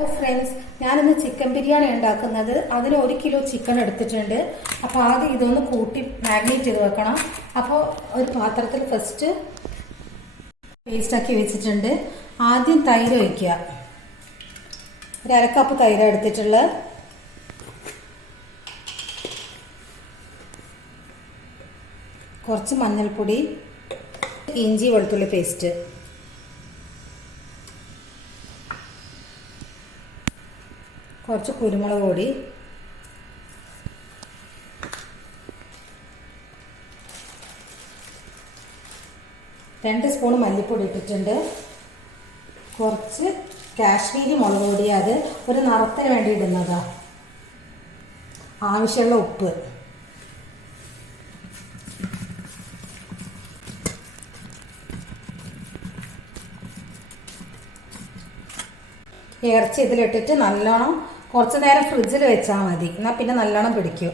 Hello friends ഞാനിന്ന് chicken biryani ഉണ്ടാക്കുന്നത്. അതിന് ഒരു കിലോ ചിക്കൻ എടുത്തിട്ടുണ്ട്. അപ്പോൾ ആദ്യം ഇതൊന്ന് കൂട്ടി മാഗ്നേറ്റ് ചെയ്ത് വെക്കണം. അപ്പോൾ ഒരു പാത്രത്തിൽ ഫസ്റ്റ് പേസ്റ്റാക്കി വെച്ചിട്ടുണ്ട്. ആദ്യം തൈര് ഒഴിക്കുക. ഒരു അരക്കപ്പ് തൈര് എടുത്തിട്ടുള്ളത്. കുറച്ച് മഞ്ഞൾപ്പൊടി ഇഞ്ചി വെളുത്തുള്ളി പേസ്റ്റ് കുറച്ച് കുരുമുളക് പൊടി. രണ്ട് സ്പൂൺ മല്ലിപ്പൊടി ഇട്ടിട്ടുണ്ട്. കുറച്ച് കാശ്മീരി മുളക് പൊടി അത്. ഒരു നിറത്തിന് വേണ്ടി ഇടുന്നതാ. ആവശ്യമുള്ള ഉപ്പ്. ഇറച്ചി ഇതിലിട്ടിട്ട് നല്ലോണം കുറച്ച് നേരം ഫ്രിഡ്ജിൽ വെച്ചാൽ മതി. എന്നാൽ പിന്നെ നല്ലോണം പിടിക്കും.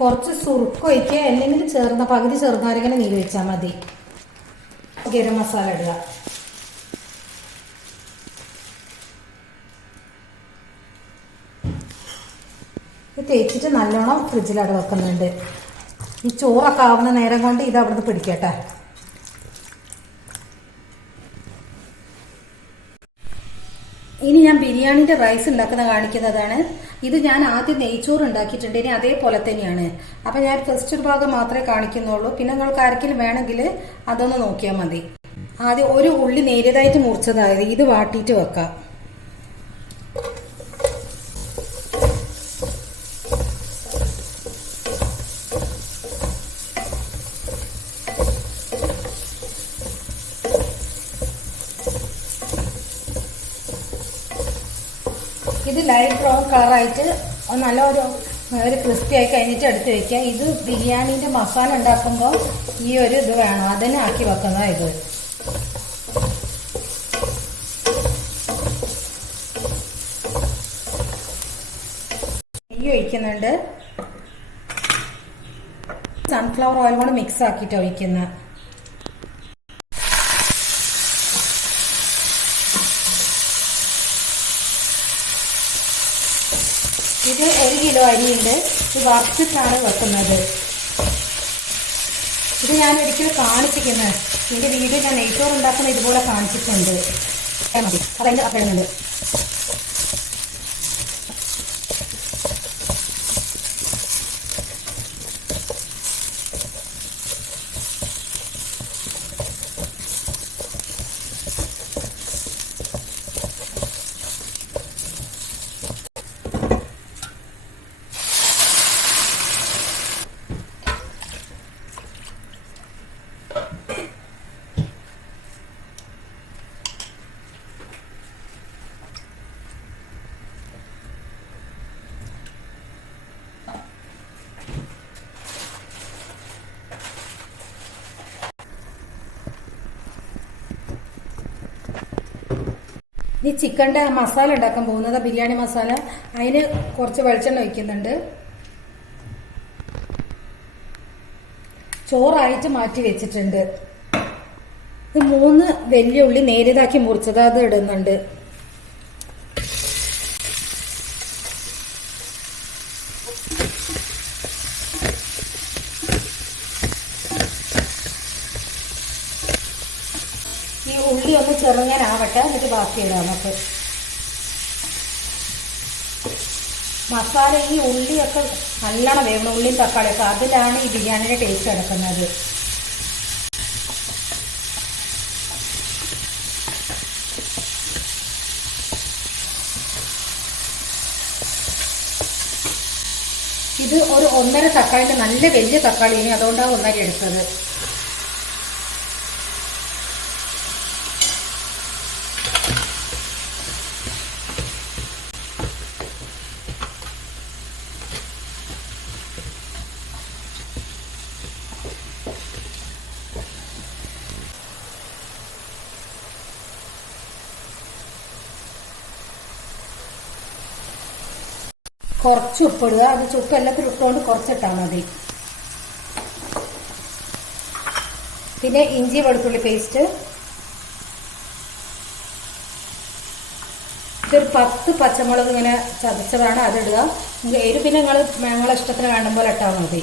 കുറച്ച് സുറുക്ക് ഒഴിക്കുക. അല്ലെങ്കിൽ ചേർന്ന പകുതി ചെറുനാരങ്ങനെ നീര് വെച്ചാൽ മതി. ഗരം മസാല ഇടുക. തേച്ചിട്ട് നല്ലോണം ഫ്രിഡ്ജിലവിടെ വെക്കുന്നുണ്ട്. ഈ ചോറൊക്കെ ആവുന്ന നേരം കൊണ്ട് ഇത് അവിടുന്ന് പിടിക്കട്ടെ. ഇനി ഞാൻ ബിരിയാണിന്റെ റൈസ് ഉണ്ടാക്കുന്ന കാണിക്കുന്നതാണ്. ഇത് ഞാൻ ആദ്യം നെയ്ച്ചോറ് ഉണ്ടാക്കിയിട്ടുണ്ട്. ഇനി അതേപോലെ തന്നെയാണ്. അപ്പൊ ഞാൻ ഫസ്റ്റ് ഒരു ഭാഗം മാത്രമേ കാണിക്കുന്നുള്ളൂ. പിന്നെ നിങ്ങൾക്ക് ആർക്കെങ്കിലും വേണമെങ്കിൽ അതൊന്ന് നോക്കിയാൽ മതി. ആദ്യം ഒരു ഉള്ളി നേരിയതായിട്ട് മുറിച്ചതായത് ഇത് വാട്ടിയിട്ട് വെക്കാം. കളറായിട്ട് നല്ല ഒരു ഒരു ക്രിസ്പി ആയി കഴിഞ്ഞിട്ട് എടുത്ത് വെക്കുക. ഇത് ബിരിയാണീന്റെ മസാല ഉണ്ടാക്കുമ്പോൾ ഈ ഒരു ഇത് വേണം. അതിനെ ആക്കി വെക്കുന്നതായത് ഇത്. നെയ്യ് ഒഴിക്കുന്നുണ്ട്. സൺഫ്ലവർ ഓയിൽ കൂടെ മിക്സ് ആക്കിയിട്ട് ഒഴിക്കുന്നത് ഇത് ഒരു കിലോ അരിയുണ്ട്. ഇത് വറുത്തിട്ടാണ് വെക്കുന്നത്. ഇത് ഞാൻ ഒരിക്കലും കാണിച്ചിരിക്കുന്നത് എന്റെ വീഡിയോ ഞാൻ നെയ്ച്ചോറ് ഉണ്ടാക്കുന്ന ഇതുപോലെ കാണിച്ചിട്ടുണ്ട്. മതി അതെന്റെ അപ്പെടുന്നുണ്ട് ഈ ചിക്കന്റെ മസാല ഉണ്ടാക്കാൻ പോകുന്നത് ബിരിയാണി മസാല. അതിന് കുറച്ച് വെളിച്ചെണ്ണ ഒഴിക്കുന്നുണ്ട്. ചോറായിട്ട് മാറ്റി വെച്ചിട്ടുണ്ട്. ഇത് മൂന്ന് വലിയ ഉള്ളി മുറിച്ചത് അത് ഇടുന്നുണ്ട് ഈ ഉള്ളി ഒന്ന് ചെറുങ്ങാനാവട്ടെ എന്നിട്ട് ബാക്കി ഇടാം നമുക്ക്. മസാല ഈ ഉള്ളിയൊക്കെ നല്ലോണം വേവണം ഉള്ളിയും തക്കാളിയൊക്കെ. അതിലാണ് ഈ ബിരിയാണിയുടെ ടേസ്റ്റ് കിടക്കുന്നത്. ഇത് ഒരു ഒന്നര തക്കാളിന്റെ നല്ല വലിയ തക്കാളിയാണ്. അതുകൊണ്ടാണ് ഒന്നര എടുത്തത്. കുറച്ച് ഉപ്പിടുക. അത് ചുക്ക് എല്ലാത്തിലും ഇട്ടുകൊണ്ട് കുറച്ചിട്ടാൽ മതി പിന്നെ ഇഞ്ചി വെളുത്തുള്ളി പേസ്റ്റ്. ഒരു പത്ത് പച്ചമുളക് ഇങ്ങനെ ചതച്ചതാണ് അതിടുക എരിവ് നിങ്ങൾ ഞങ്ങളെ ഇഷ്ടത്തിന് വേണ്ട പോലെ ഇട്ടാൽ മതി.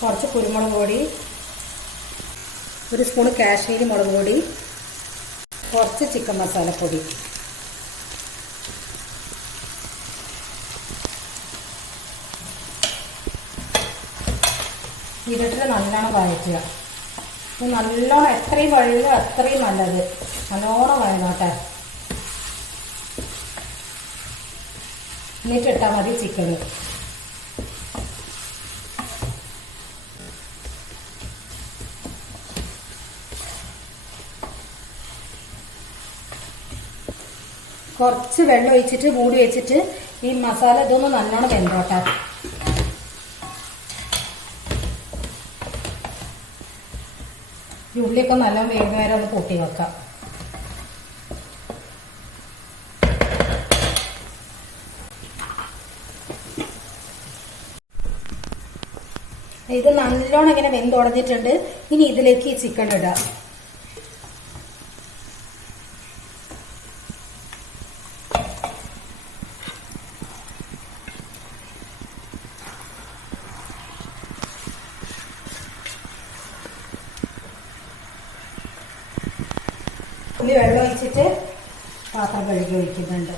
കുറച്ച് കുരുമുളക് പൊടി ഒരു സ്പൂൺ കാശ്മീരി മുളക് പൊടി കുറച്ച് ചിക്കൻ മസാലപ്പൊടി. ഇതിട്ടിട്ട് നല്ലോണം വഴറ്റുക. ഇത് നല്ലോണം എത്രയും വഴുക അത്രയും നല്ലത്. നല്ലോണം വഴങ്ങോട്ടെ എന്നിട്ട് ഇട്ടാൽ മതി ചിക്കന് കുറച്ച് വെള്ളം ഒഴിച്ചിട്ട് മൂടി വെച്ചിട്ട് ഈ മസാല ഇതൊന്ന് നല്ലോണം വെന്തോട്ടെ. ഈ ഉള്ളിയൊക്കെ നല്ല വേഗം ഒന്ന് കൂട്ടി വെക്കാം. ഇത് നല്ലോണം ഇങ്ങനെ വെന്തുടഞ്ഞിട്ടുണ്ട്. ഇനി ഇതിലേക്ക് ഈ ചിക്കൻ ഇടാം. പുളി വെള്ളം ഒഴിച്ചിട്ട് പാത്രം കഴുകി ഒഴിക്കുന്നുണ്ട്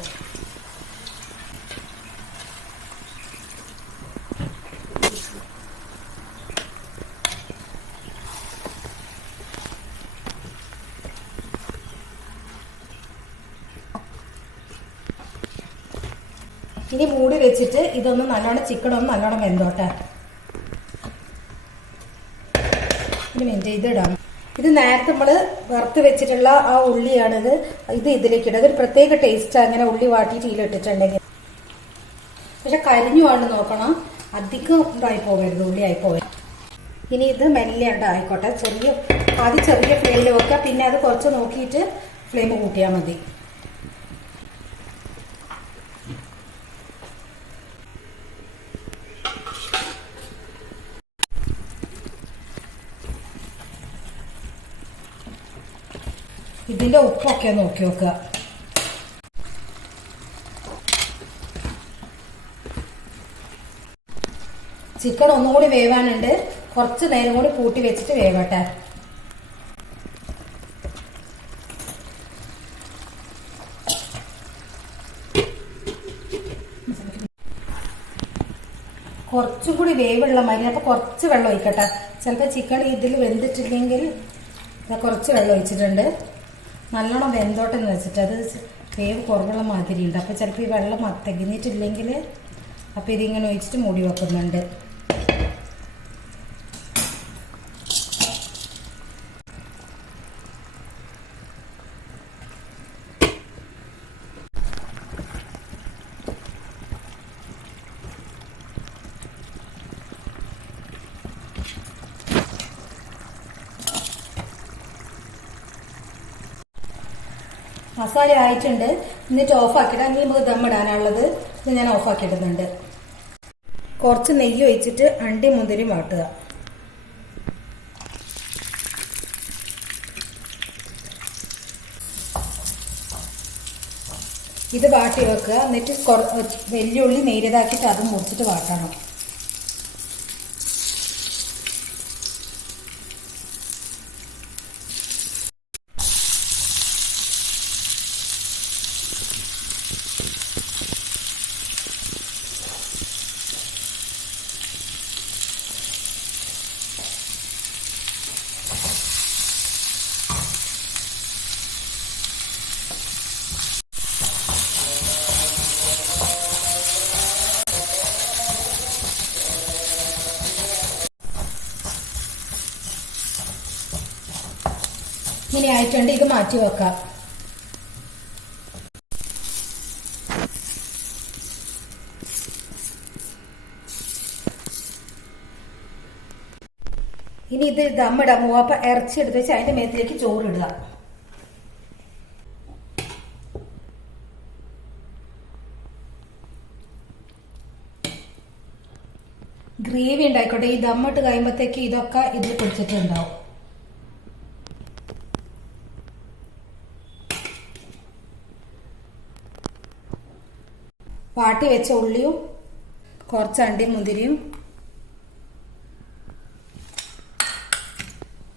ഇനി മൂടി വെച്ചിട്ട് ഇതൊന്ന് നല്ലോണം ചിക്കൻ ഒന്ന് നല്ലോണം വെന്തോട്ടെ. ഇനി മെയിൻ ഇതിടാം ഇത് നേരത്തെ നമ്മൾ വറുത്ത് വെച്ചിട്ടുള്ള ആ ഉള്ളിയാണിത്. ഇത് ഇതിലേക്ക് ഇടുക അതൊരു പ്രത്യേക ടേസ്റ്റ് അങ്ങനെ ഉള്ളി വാട്ടിയിട്ട് ഇതിലിട്ടിട്ടുണ്ടെങ്കിൽ പക്ഷെ കരിഞ്ഞു ആണ് നോക്കണം. അധികം ഇതായി പോകരുത്. ഉള്ളി ആയി പോകരുത്. ഇനി ഇത് മെല്ലെ ആയിക്കോട്ടെ. ചെറിയ ആദ്യം ചെറിയ ഫ്ലെയിമിൽ വെക്കുക. പിന്നെ അത് കുറച്ച് നോക്കിയിട്ട് ഫ്ലെയിം കൂട്ടിയാൽ മതി. ഉപ്പൊക്കെ നോക്കി നോക്കുക. ചിക്കൻ ഒന്നുകൂടി വേവാനുണ്ട്. കുറച്ച് നേരം കൂടി കൂട്ടി വെച്ചിട്ട് വേവട്ടെ. കുറച്ചും കൂടി വേവുള്ള മരി അപ്പൊ കുറച്ച് വെള്ളം ഒഴിക്കട്ടെ. ചിലപ്പോൾ ചിക്കൻ ഇതിൽ വെന്തിട്ടില്ലെങ്കിൽ കുറച്ച് വെള്ളം ഒഴിച്ചിട്ടുണ്ട്. നല്ലോണം വെന്തോട്ടെന്ന് വെച്ചിട്ട് അത് വേവ് കുറവുള്ള മാതിരി ഉണ്ട് അപ്പോൾ ചിലപ്പോൾ ഈ വെള്ളം തികഞ്ഞിട്ടില്ലെങ്കിൽ അപ്പോൾ ഇതിങ്ങനെ ഒഴിച്ചിട്ട് മൂടി വെക്കുന്നുണ്ട്. മസാല ആയിട്ടുണ്ട്. എന്നിട്ട് ഓഫ് ആക്കിയിട്ട് ഇനി നമുക്ക് ദം ഇടാനുള്ളത് ഇത് ഞാൻ ഓഫ് ആക്കിയിടുന്നുണ്ട് കുറച്ച് നെയ്യ് ഒഴിച്ചിട്ട് അണ്ടി മുന്തിരി വാട്ടുക. ഇത് വാട്ടി വെക്കുക. എന്നിട്ട് വെല്ലുള്ളി നേരിയതാക്കിയിട്ട് അതും മുറിച്ചിട്ട് വാട്ടണം. ഇങ്ങനെ ആയിട്ടുണ്ട് ഇത് മാറ്റി വെക്കാം. ഇനി ഇത് നമ്മുടെ മൂവാപ്പ ഇറച്ചി എടുത്ത് വെച്ച് അതിന്റെ മേത്തിലേക്ക് ചോറിടുക. ഗ്രേവി ഉണ്ടായിക്കോട്ടെ ഈ ദമ്മട്ട് കഴിയുമ്പോഴത്തേക്ക് ഇതൊക്കെ ഇതിൽ പൊടിച്ചിട്ടുണ്ടാവും. വാട്ടി വെച്ച ഉള്ളിയും കുറച്ച് അണ്ടി മുന്തിരിയും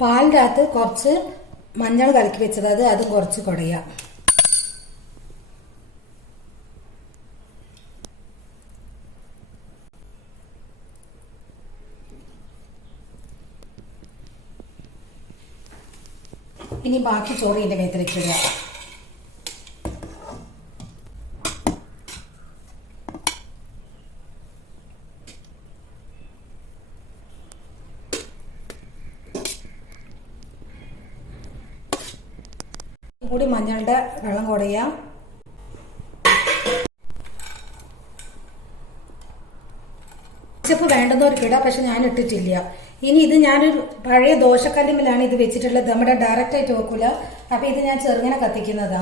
പാലിന്റെ അകത്ത് കുറച്ച് മഞ്ഞൾ കലക്കി വെച്ചത് അത് അതും കുറച്ച് കുടയുക. ഇനി ബാക്കി ചോറ് ഇതിന്റെ മേത്തിലേക്ക് ഇടുക കൂടി മഞ്ഞളുടെ വെള്ളം കുടയാം കെച്ചപ്പ് ഒരു കിട പക്ഷെ ഞാൻ ഇട്ടിട്ടില്ല. ഇനി ഇത് ഞാനൊരു പഴയ ദോശക്കല്ലുമ്മിലാണ് ഇത് വെച്ചിട്ടുള്ളത്. നമ്മുടെ ഡയറക്റ്റ് ആയിട്ട് വെക്കൂല. അപ്പൊ ഇത് ഞാൻ ചെറുങ്ങനെ കത്തിക്കുന്നതാ.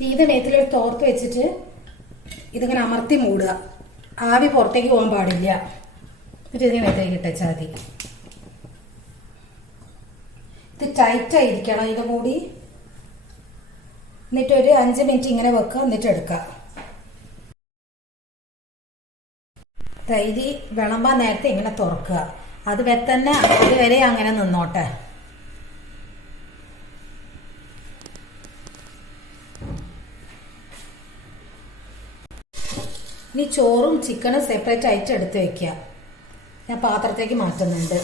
തീത മേത്തിലൊരു തോർത്ത് വെച്ചിട്ട് ഇതിങ്ങനെ അമർത്തി മൂടുക. ആവി പുറത്തേക്ക് പോകാൻ പാടില്ല. എന്നിട്ട് ഇതിനെ ഇട്ടച്ചാൽ മതി ഇത് ടൈറ്റ് ആയിരിക്കണം. കൂടി എന്നിട്ട് ഒരു അഞ്ച് മിനിറ്റ് ഇങ്ങനെ വെക്കുക എന്നിട്ട് എടുക്കുക. തൈരി വിളമ്പാൻ നേരത്തെ ഇങ്ങനെ തുറക്കുക. അത് വെത്തന്നെ അതുവരെ അങ്ങനെ നിന്നോട്ടെ. ഇനി ചോറും ചിക്കനും സെപ്പറേറ്റ് ആയിട്ട് എടുത്ത് വെക്കുക. ഞാൻ പാത്രത്തേക്ക് മാറ്റുന്നുണ്ട്.